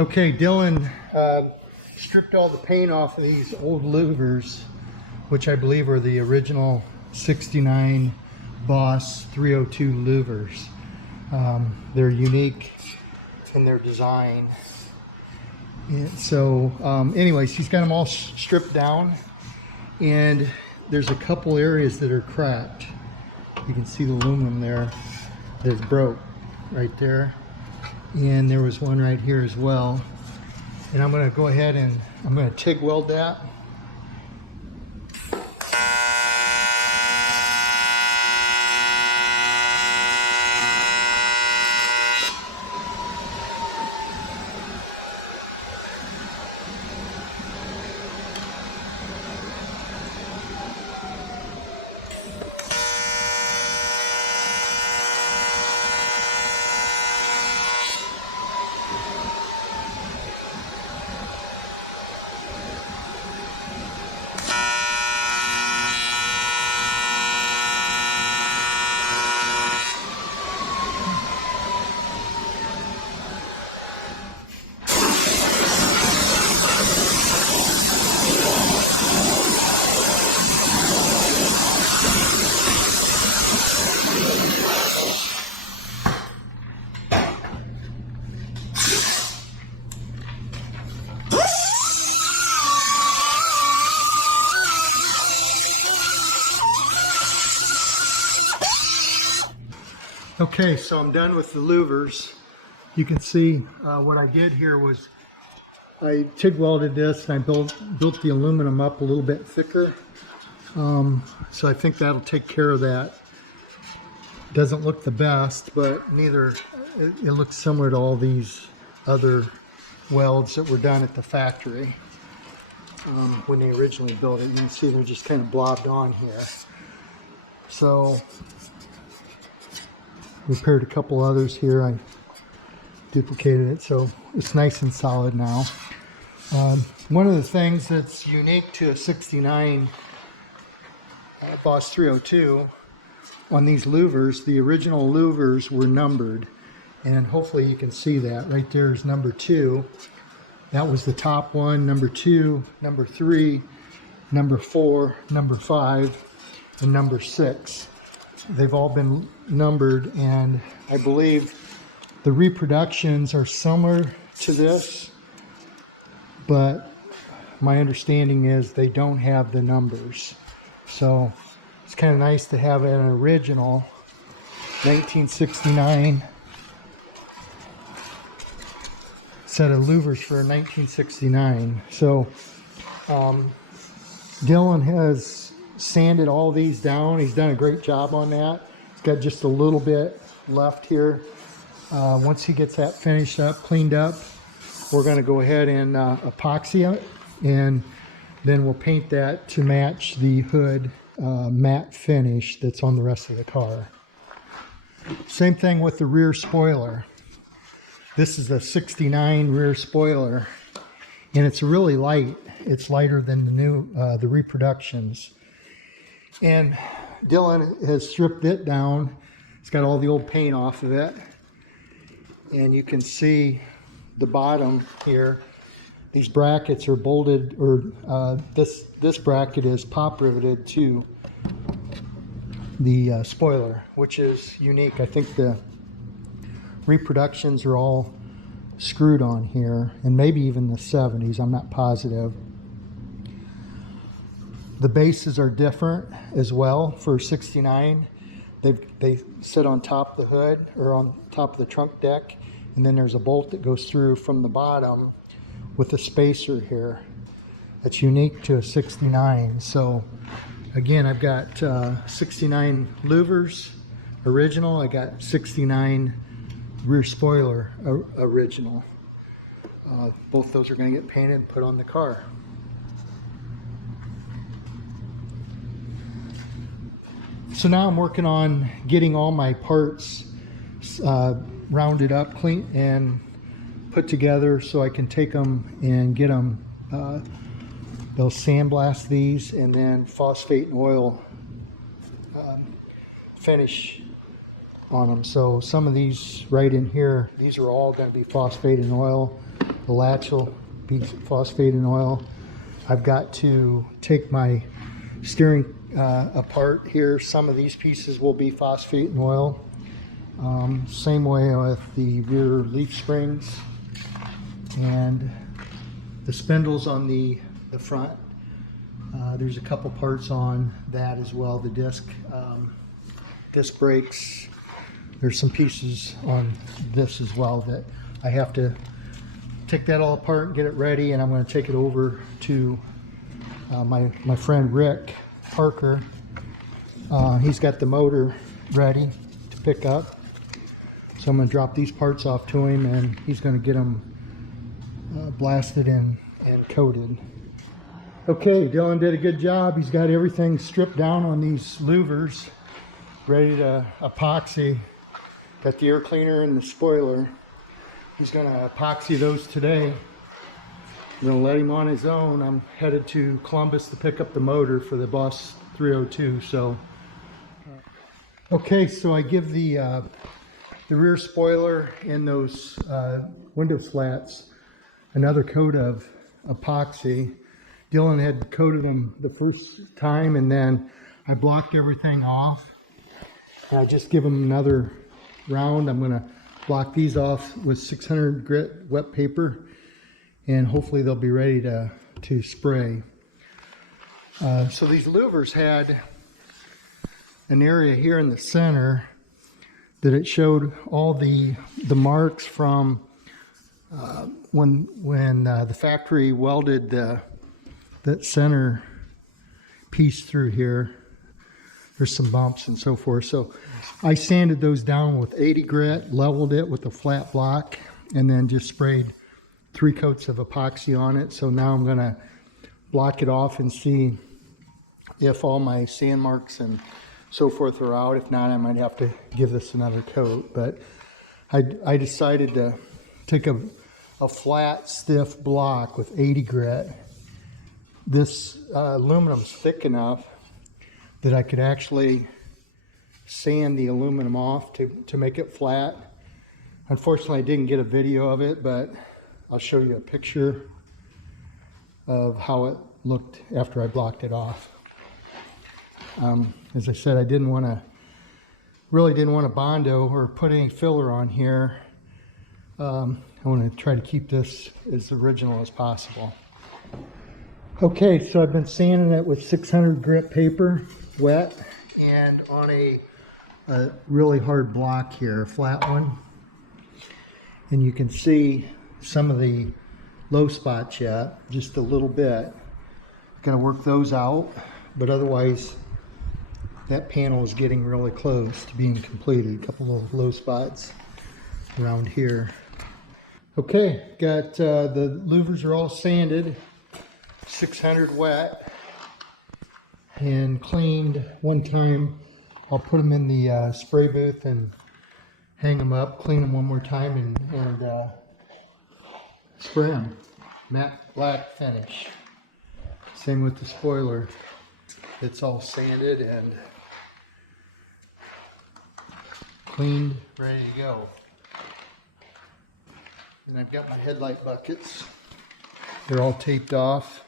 Okay, Dylan stripped all the paint off of these old Louvers, which I believe are the original 69 Boss 302 Louvers. They're unique in their design. And so anyways, he's got them all stripped down, and there's a couple areas that are cracked. You can see the aluminum there that's broke right there. And there was one right here as well. And I'm going to go ahead and I'm going to TIG weld that. Okay, so I'm done with the Louvers. You can see what I did here was I TIG welded this and I built the aluminum up a little bit thicker. So I think that'll take care of that. Doesn't look the best, but neither, it looks similar to all these other welds that were done at the factory when they originally built it. You can see they're just kind of blobbed on here. So repaired a couple others here. I duplicated it, so it's nice and solid now. One of the things that's unique to a 69 Boss 302 on these Louvers, the original Louvers were numbered, and hopefully you can see that. Right there is number 2. That was the top one. Number 2, number 3, number 4, number 5, and number 6. They've all been numbered, and I believe the reproductions are similar to this, but my understanding is they don't have the numbers. So it's kind of nice to have an original 1969 set of Louvers for 1969. So Dylan has sanded all these down. He's done a great job on that. He's got just a little bit left here. Once he gets that finished up, cleaned up, we're going to go ahead and epoxy it, and then we'll paint that to match the hood matte finish that's on the rest of the car. Same thing with the rear spoiler. This is a 69 rear spoiler, and it's really light. It's lighter than the new the reproductions. And Dylan has stripped it down. It's got all the old paint off of it. And you can see the bottom here. These brackets are bolted, or this bracket is pop riveted to the spoiler, which is unique. I think the reproductions are all screwed on here, and maybe even the 70s, I'm not positive. The bases are different as well for 69. They sit on top of the hood, or on top of the trunk deck, and then there's a bolt that goes through from the bottom with a spacer here. That's unique to a 69. So again, I've got 69 Louvers original. I got 69 rear spoiler original. Both those are going to get painted and put on the car. So now I'm working on getting all my parts rounded up, clean, and put together so I can take them and get them. They'll sandblast these and then phosphate and oil finish on them. So some of these right in here, these are all going to be phosphate and oil. The latch will be phosphate and oil. I've got to take my steering apart here. Some of these pieces will be phosphate and oil. Same way with the rear leaf springs and the spindles on the front. There's a couple parts on that as well. The disc brakes. There's some pieces on this as well that I have to take that all apart and get it ready, and I'm going to take it over to my friend Rick Parker. He's got the motor ready to pick up, so I'm going to drop these parts off to him, and he's going to get them blasted and coated. Okay, Dylan did a good job. He's got everything stripped down on these louvers, ready to epoxy. Got the air cleaner and the spoiler. He's going to epoxy those today. I'm going to let him on his own. I'm headed to Columbus to pick up the motor for the Boss 302. So, okay, so I give the rear spoiler and those window slats another coat of epoxy. Dylan had coated them the first time, and then I blocked everything off. And I just give them another round. I'm going to block these off with 600 grit wet paper, and hopefully they'll be ready to spray. So these louvers had an area here in the center that it showed all the marks from when the factory welded that center piece through here. There's some bumps and so forth. So I sanded those down with 80 grit, leveled it with a flat block, and then just sprayed 3 coats of epoxy on it. So now I'm gonna block it off and see if all my sand marks and so forth are out. If not, I might have to give this another coat. But I decided to take a flat, stiff block with 80 grit. This aluminum's thick enough that I could actually sand the aluminum off to make it flat. Unfortunately, I didn't get a video of it, but I'll show you a picture of how it looked after I blocked it off. As I said, I really didn't want to Bondo or put any filler on here. I want to try to keep this as original as possible. Okay, so I've been sanding it with 600 grit paper, wet, and on a really hard block here, a flat one. And you can see some of the low spots yet, just a little bit. Gonna work those out, but otherwise that panel is getting really close to being completed. A couple of low spots around here. Okay, got the louvers are all sanded, 600 wet, and cleaned one time. I'll put them in the spray booth and hang them up, clean them one more time, and spray them. Matte black finish. Same with the spoiler. It's all sanded and cleaned, ready to go. And I've got my headlight buckets. They're all taped off.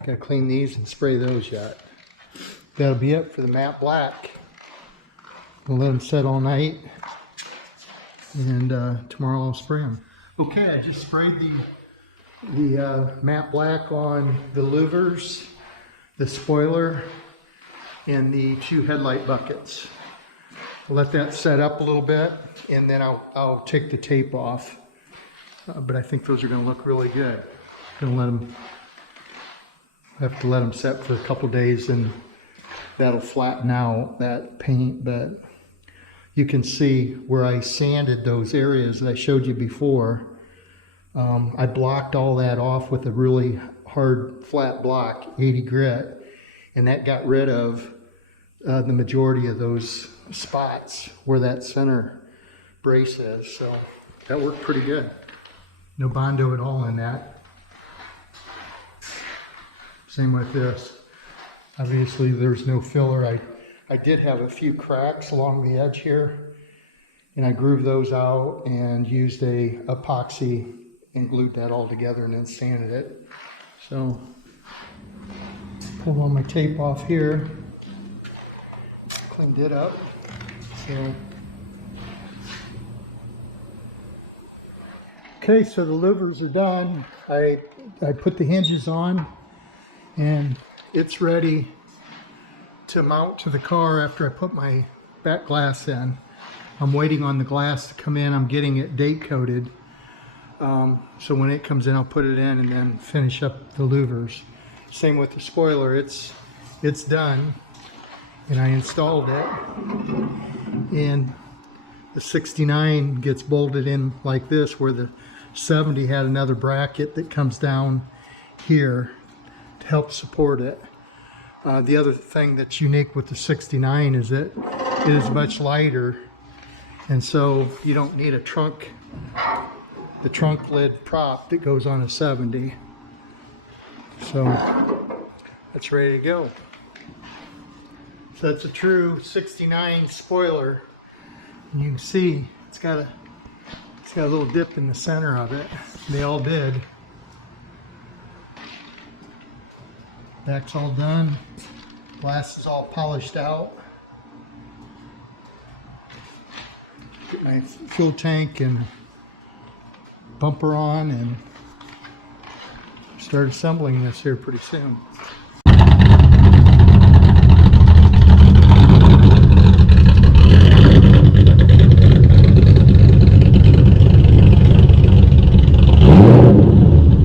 Gotta clean these and spray those yet. That'll be it for the matte black. We'll let them set all night, and tomorrow I'll spray them. Okay, I just sprayed the matte black on the louvers, the spoiler, and the 2 headlight buckets. I'll let that set up a little bit, and then I'll take the tape off. But I think those are going to look really good. Have to let them set for a couple days, and that'll flatten out that paint. But you can see where I sanded those areas that I showed you before. I blocked all that off with a really hard flat block, 80 grit, and that got rid of the majority of those spots where that center brace is. So that worked pretty good. No Bondo at all in that. Same with this. Obviously there's no filler. I did have a few cracks along the edge here, and I grooved those out and used a epoxy and glued that all together and then sanded it. So pulled all my tape off here, cleaned it up. So okay, so the louvers are done. I put the hinges on and it's ready to mount to the car after I put my back glass in. I'm waiting on the glass to come in. I'm getting it date coated. So when it comes in, I'll put it in and then finish up the louvers. Same with the spoiler. It's done, and I installed it. And the 69 gets bolted in like this, where the 70 had another bracket that comes down here to help support it. The other thing that's unique with the 69 is that it is much lighter, and so you don't need the trunk lid prop that goes on a 70. So that's ready to go. So that's a true 69 spoiler. And you can see it's got a little dip in the center of it. They all did. Back's all done. Glass is all polished out. Get my fuel tank and bumper on and start assembling this here pretty soon.